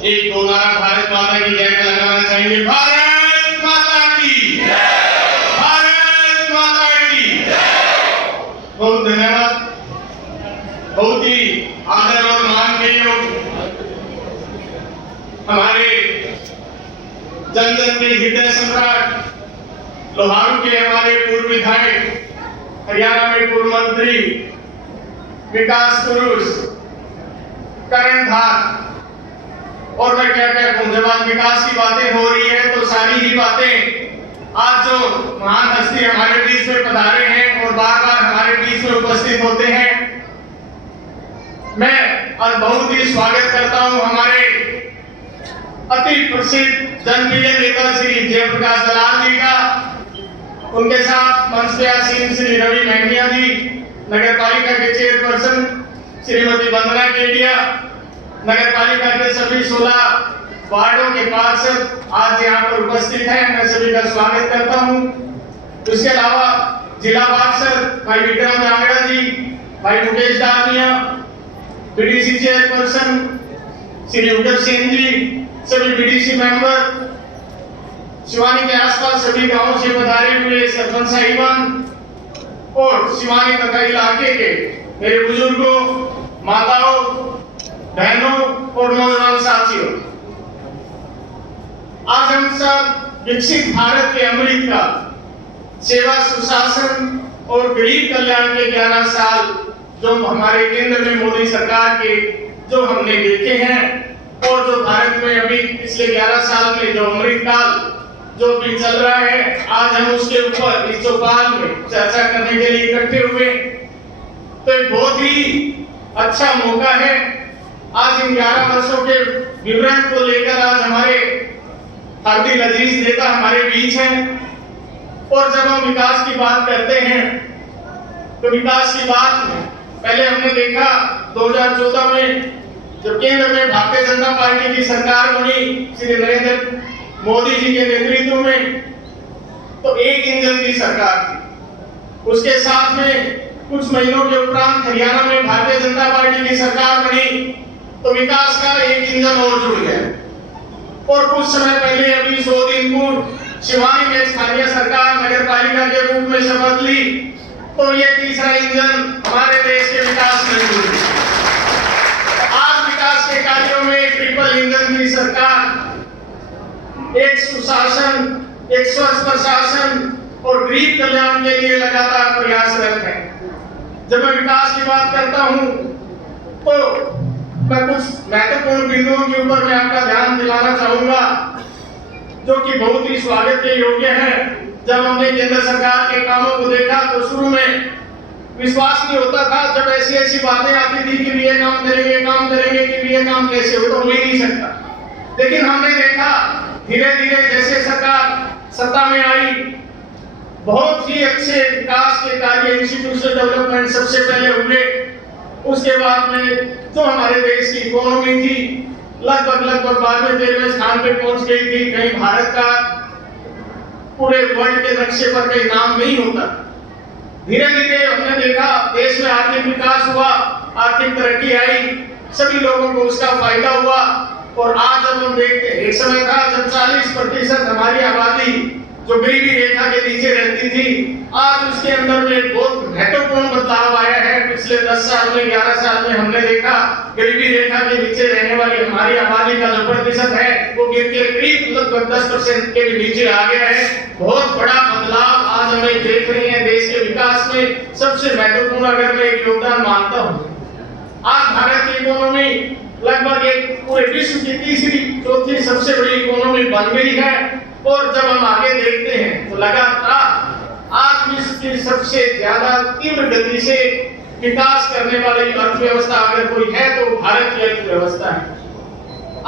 एक दो नारा भारत माता की जय का लगाना चाहेंगे। भारत माता की जय, भारत माता की जय। बहुत धन्यवाद। बहुत ही आदर और मान के योग हमारे जन जन के हृदय सम्राट लोहारू के हमारे पूर्व विधायक, हरियाणा में पूर्व मंत्री, विकास पुरुष, कर्णधार, और मैं क्या कहूं, जब आज विकास की बातें हो रही है तो सारी ही बातें आज जो महान हस्ती हमारे बीच में पधारे हैं और बार बार हमारे बीच में उपस्थित होते हैं, मैं आज बहुत ही स्वागत करता हूं हमारे अति प्रसिद्ध जनप्रिय नेता श्री जयप्रकाश दलाल जी का, उनके साथ मंच पे आसीन श्री रवि महमिया जी, नगर पालिका के चेयरपर्सन श्रीमती वंदना केडिया, नगर पालिका के सभी 16 वार्डों के पार्षद आज यहाँ पर उपस्थित हैं, मैं सभी का स्वागत करता हूँ। उसके अलावा जिला पार्षद भाई विक्रम जांगड़ा जी, भाई मुकेश डालमिया, बीडीसी चेयरपर्सन श्री उदय सिंह जी, सभी बीडीसी मेंबर, शिवानी के आसपास सभी गांवों से पधारे हुए सरपंच साहिबान और शिवानी तथा इलाके के मेरे बुजुर्गों, माताओं, बहनों और नौजवान साथियों, आज हम सब विकसित भारत के अमृत का सेवा, सुशासन और गरीब कल्याण के 11 साल जो हमारे केंद्र में मोदी सरकार के जो हमने देखे हैं और जो भारत में अभी पिछले 11 साल में जो अमृत काल जो भी चल रहा है, आज हम उसके ऊपर इस चौपाल में चर्चा करने के लिए इकट्ठे हुए। तो एक बहुत ही अच्छा मौका है। आज इन 11 वर्षों के विवरण को लेकर आज हमारे हार्दिक अजीज नेता हमारे बीच हैं, और जब हम विकास की बात करते हैं तो विकास की बात में पहले हमने देखा 2014 में जब केंद्र में भारतीय जनता पार्टी की सरकार बनी श्री नरेंद्र मोदी जी के नेतृत्व में, तो एक इंजन की सरकार थी। उसके साथ में कुछ महीनों के उपरांत हरियाणा में भारतीय जनता पार्टी की सरकार बनी, तो विकास का एक इंजन और जुड़ गया। और कुछ समय पहले अभी 100 दिन पूर्व शिवानी में स्थानीय सरकार नगर पालिका के रूप में शपथ ली, तो ये तीसरा इंजन हमारे देश के विकास में जुड़ गया। आज विकास के कार्यों में ट्रिपल इंजन की सरकार एक सुशासन, एक स्वच्छ प्रशासन और गरीब कल्याण के लिए लगातार प्रयासरत है। जब मैं विकास की बात करता हूं तो मैं कुछ महत्वपूर्ण बिंदुओं के ऊपर मैं आपका ध्यान दिलाना चाहूंगा जो कि बहुत ही स्वागत के योग्य है। जब हमने केंद्र सरकार के कामों को देखा तो शुरू में विश्वास नहीं होता था, जब ऐसी ऐसी बातें आती थी कि ये काम करेंगे कि ये काम कैसे हो, तो हो ही नहीं सकता। लेकिन हमने देखा धीरे धीरे जैसे सरकार सत्ता में आई, बहुत ही अच्छे विकास के कार्य, इंस्टीट्यूशनल डेवलपमेंट सबसे पहले हुए। उसके बाद में जो हमारे देश की इकोनॉमी थी लगभग 12वें 13वें स्थान पे पहुंच गई थी। कहीं भारत का पूरे वर्ल्ड के नक्शे पर कहीं नाम नहीं होता। धीरे धीरे हमने देखा देश में आर्थिक विकास हुआ, आर्थिक तरक्की आई, सभी लोगों को उसका फायदा हुआ। और आज जब हम देखते हैं, एक समय था जब 40% हमारी आबादी जो गरीबी रेखा के नीचे रहती थी, आज उसके अंदर में बहुत महत्वपूर्ण बदलाव आया है। पिछले 10 साल में 11 साल में हमने देखा गरीबी रेखा के नीचे रहने वाली हमारी आबादी का जो प्रतिशत है वो गिर के करीब लगभग 10% के भी नीचे आ गया है। बहुत बड़ा बदलाव आज हमें देख रहे हैं देश के विकास में। सबसे महत्वपूर्ण अगर मैं एक योगदान मानता हूँ, आज भारत की इकोनॉमी लगभग एक पूरे विश्व की तीसरी चौथी सबसे बड़ी इकोनॉमी बन गई है। और जब हम आगे देखते हैं तो लगातार आज विश्व की सबसे ज्यादा तीव्र गति से विकास करने वाली अर्थव्यवस्था अगर कोई है तो भारत की अर्थव्यवस्था है।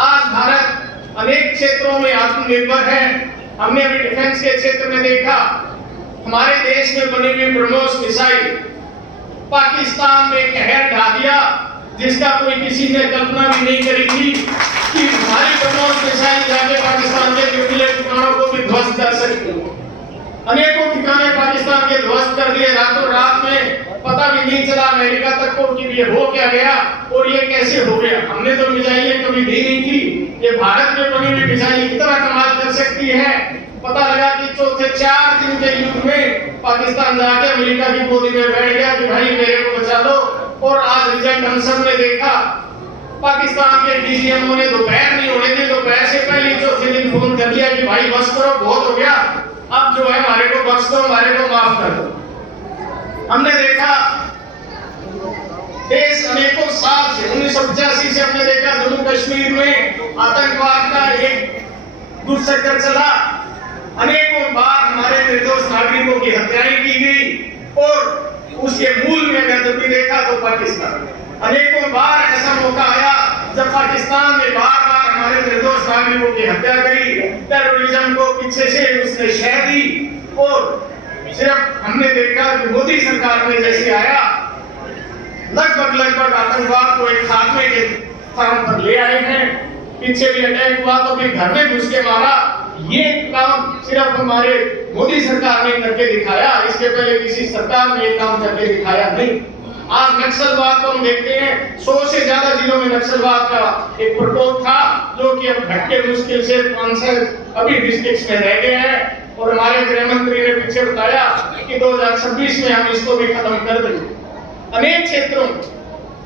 आज भारत अनेक क्षेत्रों में आत्मनिर्भर है। हमने अभी डिफेंस के क्षेत्र में देखा, हमारे देश में बनी हुई ब्रह्मोस मिसाइल पाकिस्तान में कहर ढा दिया, जिसका कोई किसी ने कल्पना भी नहीं करी थी कि हमारी ब्रह्मोस मिसाइल जाके पाकिस्तान के न्यूक्लियर ठिकानों को भी ध्वस्त कर सकती है। अनेकों ठिकाने पाकिस्तान के ध्वस्त कर दिए रातों रात में, पता भी नहीं चला अमेरिका तक को कि ये हो क्या गया और ये कैसे हो गया। हमने तो मिसाइलें कभी दी नहीं थी, ये भारत में बनी हुई मिसाइल कितना कमाल कर सकती है। पता लगा कि चौथे 4 दिन के युद्ध में पाकिस्तान जाके अमेरिका की गोदी में बैठ गया कि भाई मेरे को बचा लो। और आज रिजल्ट हम सब ने देखा, पाकिस्तान के डीजीएमओ ने दोपहर नहीं होने दी, दोपहर से पहले चौथे दिन फोन कर दिया कि भाई बस करो, बहुत हो गया, अब जो है हमारे को बख्श दो, हमारे को माफ कर दो। हमने देखा देश अनेकों साल से 1985 से हमने देखा जम्मू कश्मीर में आतंकवाद का एक दुष्चक्र चला। अनेकों बार हमारे निर्दोष नागरिकों की हत्याएं की गई और उसके मूल में अगर जब भी देखा तो पाकिस्तान। अनेकों बार ऐसा मौका आया जब पाकिस्तान ने बार-बार हमारे निर्दोष नागरिकों की हत्या करी, टेररिज्म को पीछे से उसने शह दी। और सिर्फ हमने देखा कि मोदी सरकार में जैसे आया लगभग आतंकवाद को एक खात्मे के स्थान पर ले आए हैं। पीछे भी अटैक हुआ तो फिर घर में घुस के मारा। ये काम सिर्फ हमारे मोदी सरकार ने करके दिखाया, इसके पहले किसी सरकार ने ये काम करके दिखाया नहीं। आज नक्सलवाद को हम देखते हैं, 100 से ज्यादा जिलों में नक्सलवाद का एक प्रकोप था जो कि अब घट के मुश्किल से 500 अभी डिस्ट्रिक्ट्स में रह गए हैं। और हमारे गृह मंत्री ने पीछे बताया कि 2026 में हम इसको भी खत्म कर देंगे। अनेक क्षेत्रों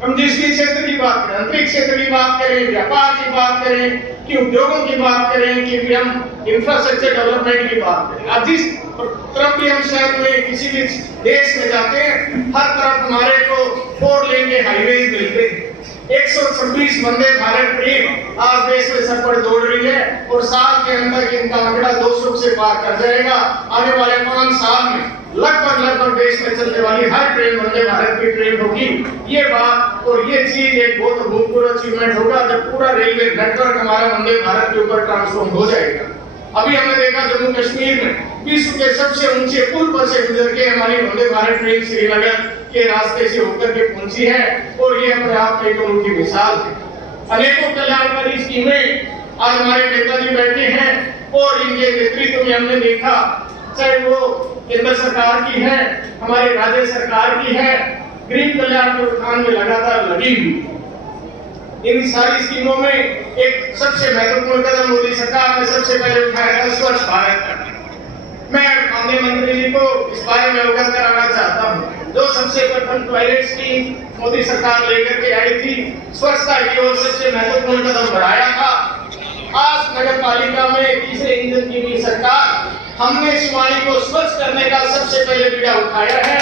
हम जिस भी क्षेत्र की बात करें, अंतरिक्ष क्षेत्र की बात करें, व्यापार की बात करें, कि उद्योगों की बात करें, कि फिर हम इंफ्रास्ट्रक्चर डेवलपमेंट की बात करें, आज जिस तरफ भी हम शहर में किसी भी देश में जाते हैं हर तरफ हमारे को 4 लेन के हाईवेज मिलते हैं। 126 वंदे भारत ट्रेन आज देश में सब पर दौड़ रही है और साल के अंदर इनका आंकड़ा 200 से पार कर जाएगा। आने वाले 5 साल में लगभग देश में चलने वाली हर ट्रेन वंदे भारत की ट्रेन होगी। ये बात और ये चीज एक बहुत अभूतपूर्व अचीवमेंट होगा जब पूरा रेलवे नेटवर्क हमारा वंदे भारत के ऊपर ट्रांसफॉर्म हो जाएगा। अभी हमने देखा जम्मू कश्मीर में विश्व के सबसे ऊंचे पुल पर से गुजर के हमारी वंदे भारत ट्रेन श्रीनगर के रास्ते से होकर के पहुंची है और ये अपने आप में एक उनकी मिसाल है। अनेकों कल्याणकारी स्कीमें आज हमारे नेताजी बैठे हैं और इनके नेतृत्व में हमने देखा, चाहे वो केंद्र सरकार की है, हमारे राज्य सरकार की है, गरीब कल्याण के उत्थान में लगातार लगी हुई। इन सारी स्कीमों में एक सबसे महत्वपूर्ण कदम मोदी सरकार ने सबसे पहले उठाया था स्वच्छ भारत। मैं माननीय मंत्री जी को इस बारे में अवगत कराना चाहता हूँ। जो सबसे प्रथम टॉयलेट स्कीम मोदी सरकार लेकर के आई थी, स्वच्छता की ओर सबसे महत्वपूर्ण कदम बढ़ाया था। आज नगर पालिका में तीसरे इंजन की भी सरकार, हमने शिवानी को स्वच्छ करने का सबसे पहले बीड़ा उठाया है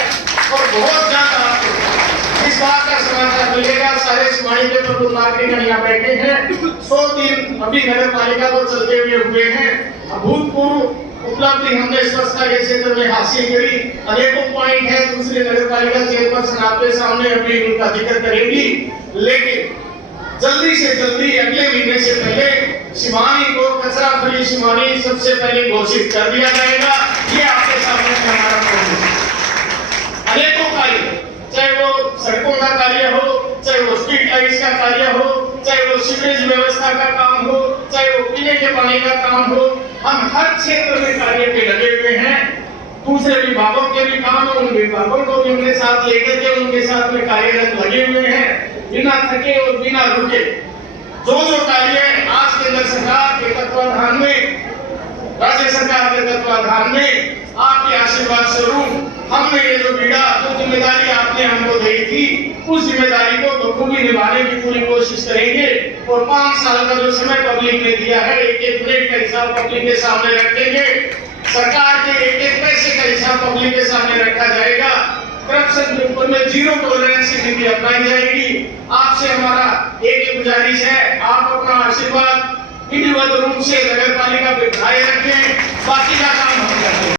और बहुत ज्यादा आपको इस बात का समाचार मिलेगा। सारे शिवानी के प्रबुद्ध नागरिक यहाँ बैठे हैं, 100 दिन अभी नगर पालिका को चलते हुए हैं। अभूतपूर्व उपलब्धि हमने स्वच्छता के क्षेत्र में हासिल करी। अनेकों पॉइंट है, दूसरे नगर पालिका चेयरपर्सन आपके सामने अभी उनका जिक्र करेंगी, लेकिन जल्दी से जल्दी अगले महीने से पहले शिवानी को कचरा फ्री शिवानी सबसे पहले घोषित कर दिया जाएगा। ये आपके सामने हमारा प्रोग्राम है। अनेकों कार्य, चाहे वो सड़कों का कार्य हो, चाहे वो स्ट्रीट लाइट्स का कार्य हो, चाहे वो सीवरेज व्यवस्था का काम हो, चाहे वो पीने के पानी का काम हो, हम हर क्षेत्र में कार्य पे लगे हुए हैं। दूसरे विभागों के भी काम है, उन विभागों को भी उनके साथ लेकर के उनके साथ में कार्यरत लगे हुए हैं, बिना थके और बिना रुके। जो कार्य आज केंद्र सरकार के तत्वाधान में, राज्य सरकार के तत्वाधान में आपके आशीर्वाद स्वरूप हमने ये जो बीड़ा, जो जिम्मेदारी आपने हमको दी थी, उस जिम्मेदारी को बखूबी निभाने की पूरी कोशिश करेंगे। और 5 साल का जो समय पब्लिक ने दिया है, एक मिनट का हिसाब पब्लिक के सामने रखेंगे। सरकार के एक पैसे का हिसाब पब्लिक के सामने रखा जाएगा। करप्शन के ऊपर में 0 टॉलरेंस की नीति अपनाई जाएगी। आपसे हमारा एक गुजारिश है, आप अपना आशीर्वाद विधिवत रूप से नगर पालिका पे बनाए रखें, बाकी का काम हम करेंगे।